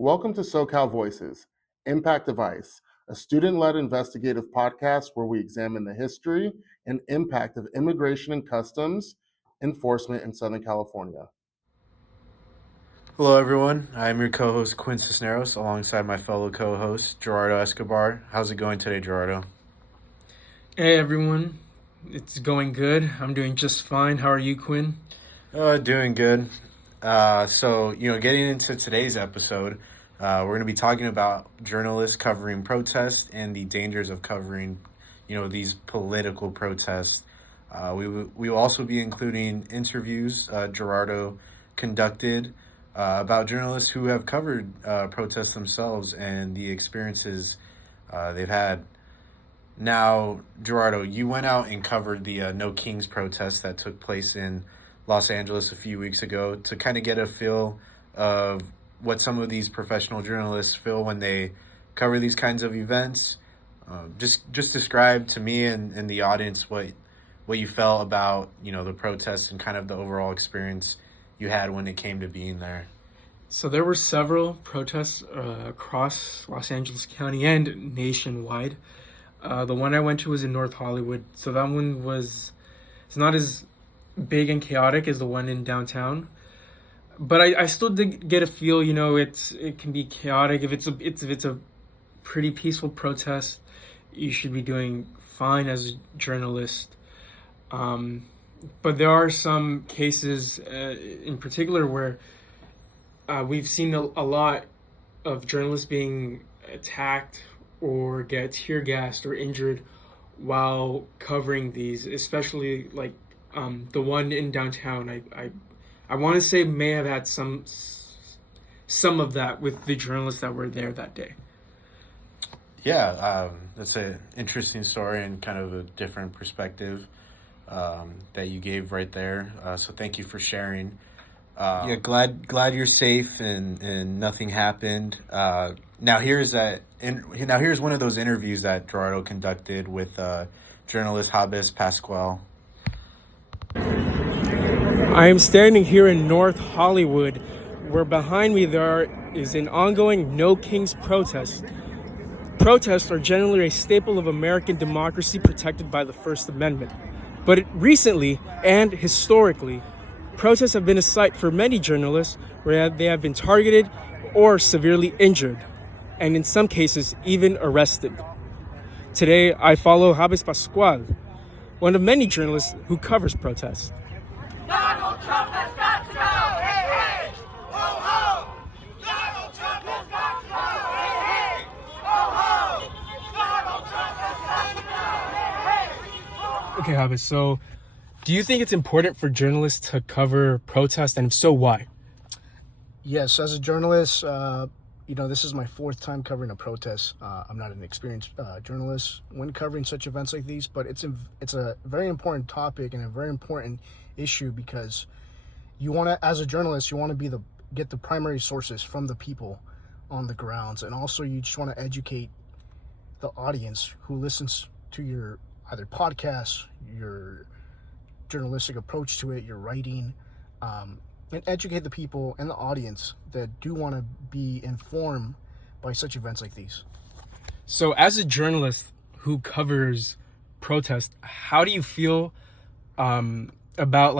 Welcome to SoCal Voices, Impact of ICE, a student-led investigative podcast where we examine the history and impact of immigration and customs enforcement in Southern California. Hello, everyone. I'm your co-host Quinn Cisneros, alongside my fellow co-host Gerardo Escobar. How's it going today, Gerardo? Hey everyone, it's going good. I'm doing just fine. How are you, Quinn? Doing good. Getting into today's episode, we're going to be talking about journalists covering protests and the dangers of covering, these political protests. We will also be including interviews Gerardo conducted about journalists who have covered protests themselves and the experiences they've had. Now, Gerardo, you went out and covered the No Kings protest that took place in Los Angeles a few weeks ago to kind of get a feel of what some of these professional journalists feel when they cover these kinds of events. Just describe to me and the audience what you felt about the protests and kind of the overall experience you had when it came to being there. So there were several protests across Los Angeles County and nationwide. The one I went to was in North Hollywood, so that one it's not as big and chaotic as the one in downtown, but I still did get a feel. It can be chaotic if it's a pretty peaceful protest. You should be doing fine as a journalist. But there are some cases in particular where we've seen a lot of journalists being attacked or get tear gassed or injured while covering these, especially like the one in downtown. I want to say may have had some of that with the journalists that were there that day. Yeah, that's an interesting story and kind of a different perspective that you gave right there. So thank you for sharing. Glad you're safe and nothing happened. Now here's one of those interviews that Gerardo conducted with journalist Habis Pascual. I am standing here in North Hollywood, where behind me there is an ongoing No Kings protest. Protests are generally a staple of American democracy protected by the First Amendment. But recently and historically, protests have been a sight for many journalists where they have been targeted or severely injured, and in some cases even arrested. Today, I follow Habis Pascual, one of many journalists who covers protests. Donald Trump has got to go! Hey, hey! Ho, ho! Donald Trump has got to go! Hey, hey! Ho, ho! Donald Trump has got to go! Hey, hey! Ho, ho! Okay, Habis, so do you think it's important for journalists to cover protests, and if so, why? Yes, as a journalist, this is my fourth time covering a protest. I'm not an experienced journalist when covering such events like these, but it's a very important topic and a very important issue because you want to, as a journalist, you want to get the primary sources from the people on the grounds, and also you just want to educate the audience who listens to your either podcast, your journalistic approach to it, your writing, and educate the people and the audience that do want to be informed by such events like these. So as a journalist who covers protests, how do you feel about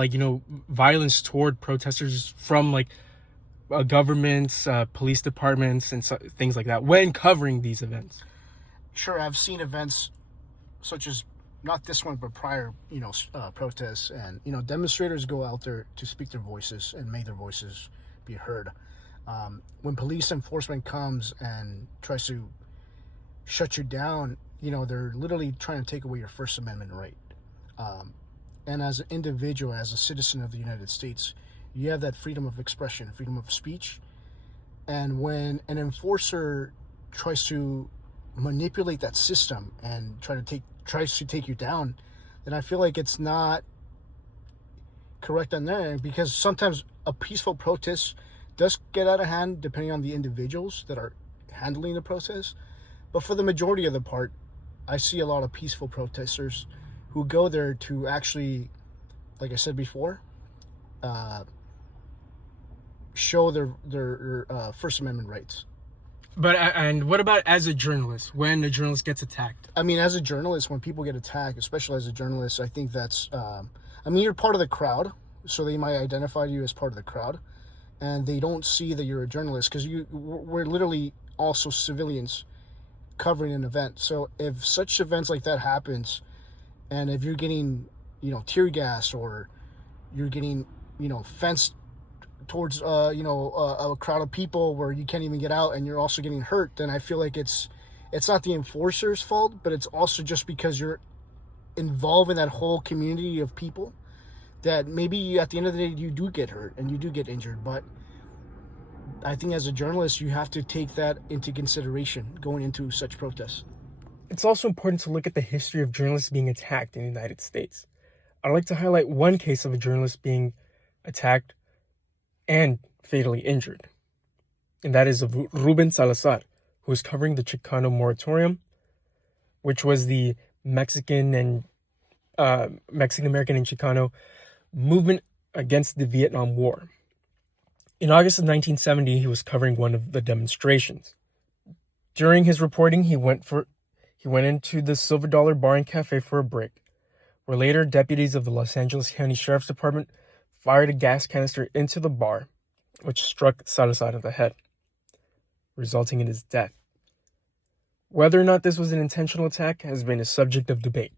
violence toward protesters from governments, police departments, and things like that when covering these events? Sure, I've seen events such as not this one, but prior, protests, and demonstrators go out there to speak their voices and make their voices be heard. When police enforcement comes and tries to shut you down, they're literally trying to take away your First Amendment right. And as an individual, as a citizen of the United States, you have that freedom of expression, freedom of speech. And when an enforcer tries to manipulate that system and tries to take you down, then I feel like it's not correct on their end, because sometimes a peaceful protest does get out of hand depending on the individuals that are handling the protest. But for the majority of the part, I see a lot of peaceful protesters who go there to actually, like I said before, show their First Amendment rights. But and what about as a journalist, when a journalist gets attacked? I mean, as a journalist, when people get attacked, especially as a journalist, I think that's, I mean, you're part of the crowd, so they might identify you as part of the crowd, and they don't see that you're a journalist because we're literally also civilians covering an event. So if such events like that happens, and if you're getting, tear gas, or you're getting, fenced towards, a crowd of people where you can't even get out, and you're also getting hurt, then I feel like it's not the enforcer's fault, but it's also just because you're involved in that whole community of people that maybe at the end of the day you do get hurt and you do get injured. But I think as a journalist, you have to take that into consideration going into such protests. It's also important to look at the history of journalists being attacked in the United States. I'd like to highlight one case of a journalist being attacked and fatally injured, and that is of Ruben Salazar, who was covering the Chicano moratorium, which was the Mexican American and Chicano movement against the Vietnam War. In August of 1970, he was covering one of the demonstrations. During his reporting, he went into the Silver Dollar Bar and Cafe for a break, where later deputies of the Los Angeles County Sheriff's Department fired a gas canister into the bar, which struck Salazar in the head, resulting in his death. Whether or not this was an intentional attack has been a subject of debate.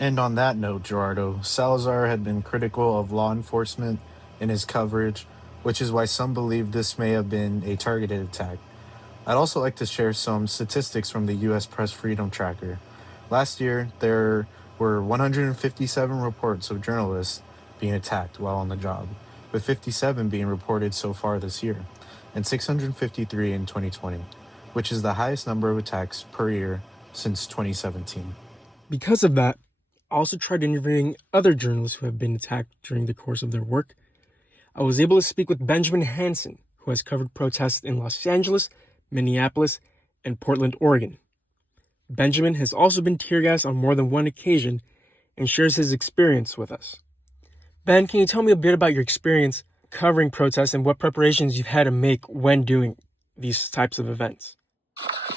And on that note, Gerardo, Salazar had been critical of law enforcement in his coverage, which is why some believe this may have been a targeted attack. I'd also like to share some statistics from the U.S. Press Freedom Tracker. Last year, there were 157 reports of journalists being attacked while on the job, with 57 being reported so far this year, and 653 in 2020, which is the highest number of attacks per year since 2017. Because of that, I also tried interviewing other journalists who have been attacked during the course of their work. I was able to speak with Benjamin Hanson, who has covered protests in Los Angeles, Minneapolis, and Portland, Oregon. Benjamin has also been tear gassed on more than one occasion and shares his experience with us. Ben, can you tell me a bit about your experience covering protests and what preparations you've had to make when doing these types of events?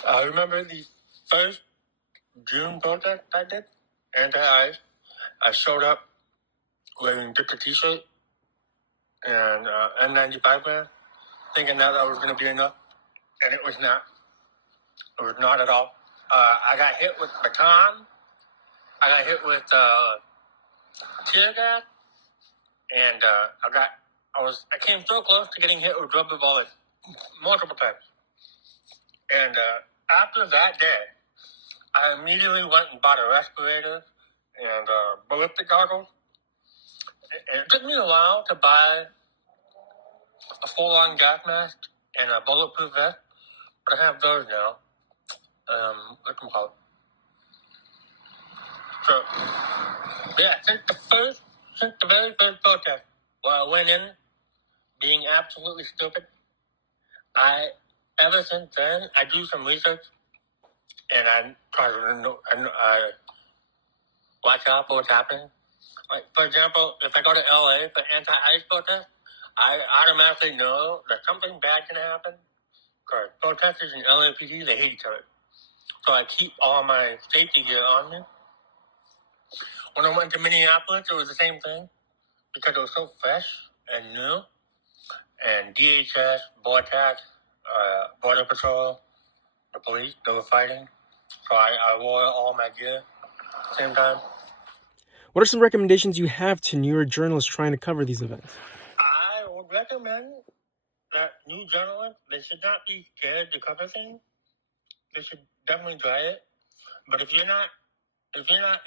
I remember the first June protest I did, anti-ICE. I showed up wearing just a t-shirt and N95 man, thinking that was going to be enough, and it was not. It was not at all. I got hit with baton. I got hit with tear gas, and I came so close to getting hit with rubber bullets multiple times. And after that day, I immediately went and bought a respirator and ballistic goggles. And it took me a while to buy a full-on gas mask and a bulletproof vest, but I have those now. What can we call it? So, yeah, since the very first protest, where I went in being absolutely stupid, ever since then, I do some research, and I try to watch out for what's happening. Like, for example, if I go to LA for anti-ICE protest, I automatically know that something bad can happen, because protesters and LAPD, they hate each other. So I keep all my safety gear on me. When I went to Minneapolis, it was the same thing, because it was so fresh and new. And DHS, Border Patrol, the police, they were fighting. So I wore all my gear at the same time. What are some recommendations you have to newer journalists trying to cover these events? I would recommend that new journalists, they should not be scared to cover things. They should definitely try it. But if you're not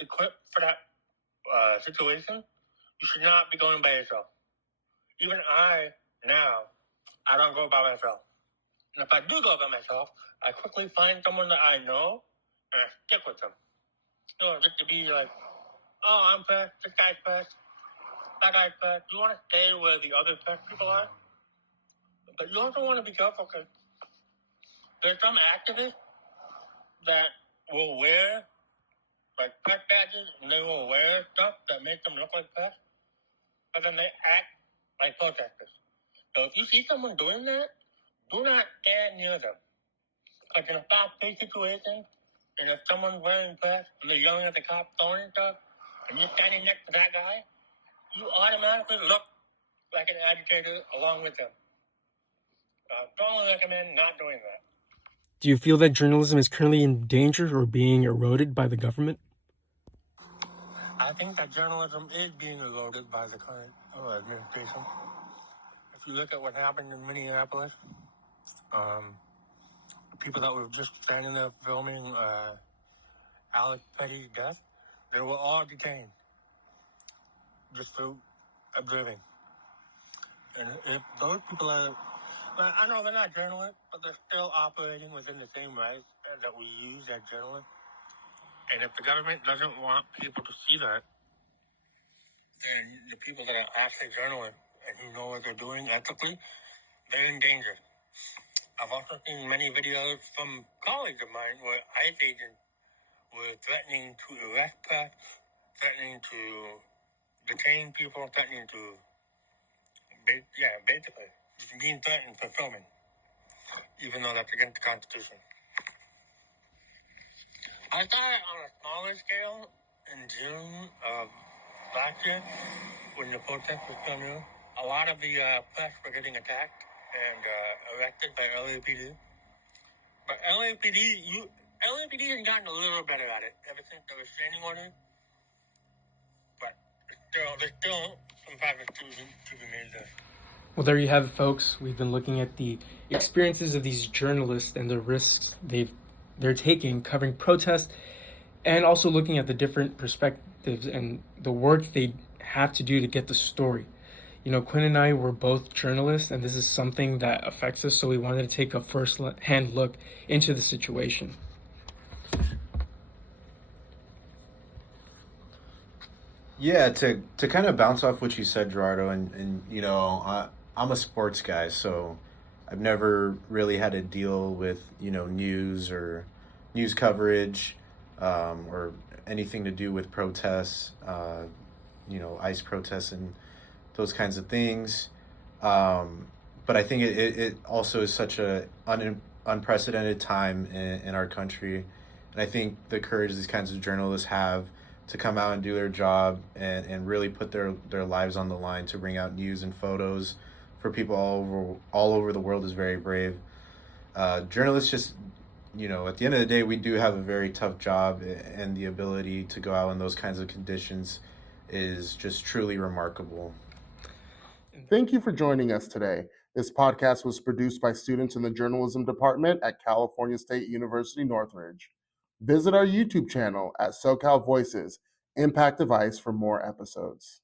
equipped for that situation, you should not be going by yourself. Even I don't go by myself. And if I do go by myself, I quickly find someone that I know and I stick with them. Just to be like, oh, I'm pressed, this guy's pressed, that guy's pressed. You want to stay where the other pressed people are? But you also want to be careful, because there's some activists that will wear like press badges, and they will wear stuff that makes them look like press, but then they act like protesters. So if you see someone doing that, do not stand near them. Because in a fast-paced situation, and if someone's wearing press and they're yelling at the cops, throwing stuff, and you're standing next to that guy, you automatically look like an agitator along with them. I strongly recommend not doing that. Do you feel that journalism is currently in danger or being eroded by the government? I think that journalism is being eroded by the current administration. If you look at what happened in Minneapolis, the people that were just standing there filming Alex Petty's death, they were all detained just for observing. And if those people are, I know they're not journalists, but they're still operating within the same rights that we use as journalists. And if the government doesn't want people to see that, then the people that are actually journalists and who know what they're doing ethically, they're in danger. I've also seen many videos from colleagues of mine where ICE agents were threatening to arrest press, threatening to detain people, threatening to, basically, being threatened for filming, even though that's against the Constitution. I saw it on a smaller scale in June of last year when the protest was coming in. A lot of the press were getting attacked and arrested by LAPD. But LAPD has gotten a little better at it ever since the restraining order. But there's still some progress to be made there. Well, there you have it, folks. We've been looking at the experiences of these journalists and the risks they're taking covering protests, and also looking at the different perspectives and the work they have to do to get the story. You know, Quinn and I were both journalists, and this is something that affects us, so we wanted to take a first-hand look into the situation. Yeah, to kind of bounce off what you said, Gerardo, and you know, I'm a sports guy, so I've never really had to deal with, you know, news or news coverage, or anything to do with protests, you know, ICE protests and those kinds of things. But I think it also is such a unprecedented time in our country. And I think the courage these kinds of journalists have to come out and do their job and really put their lives on the line to bring out news and photos for people all over the world is very brave. Journalists just, you know, at the end of the day, we do have a very tough job, and the ability to go out in those kinds of conditions is just truly remarkable. Thank you for joining us today. This podcast was produced by students in the journalism department at California State University, Northridge. Visit our YouTube channel at SoCal Voices, Impact Device for more episodes.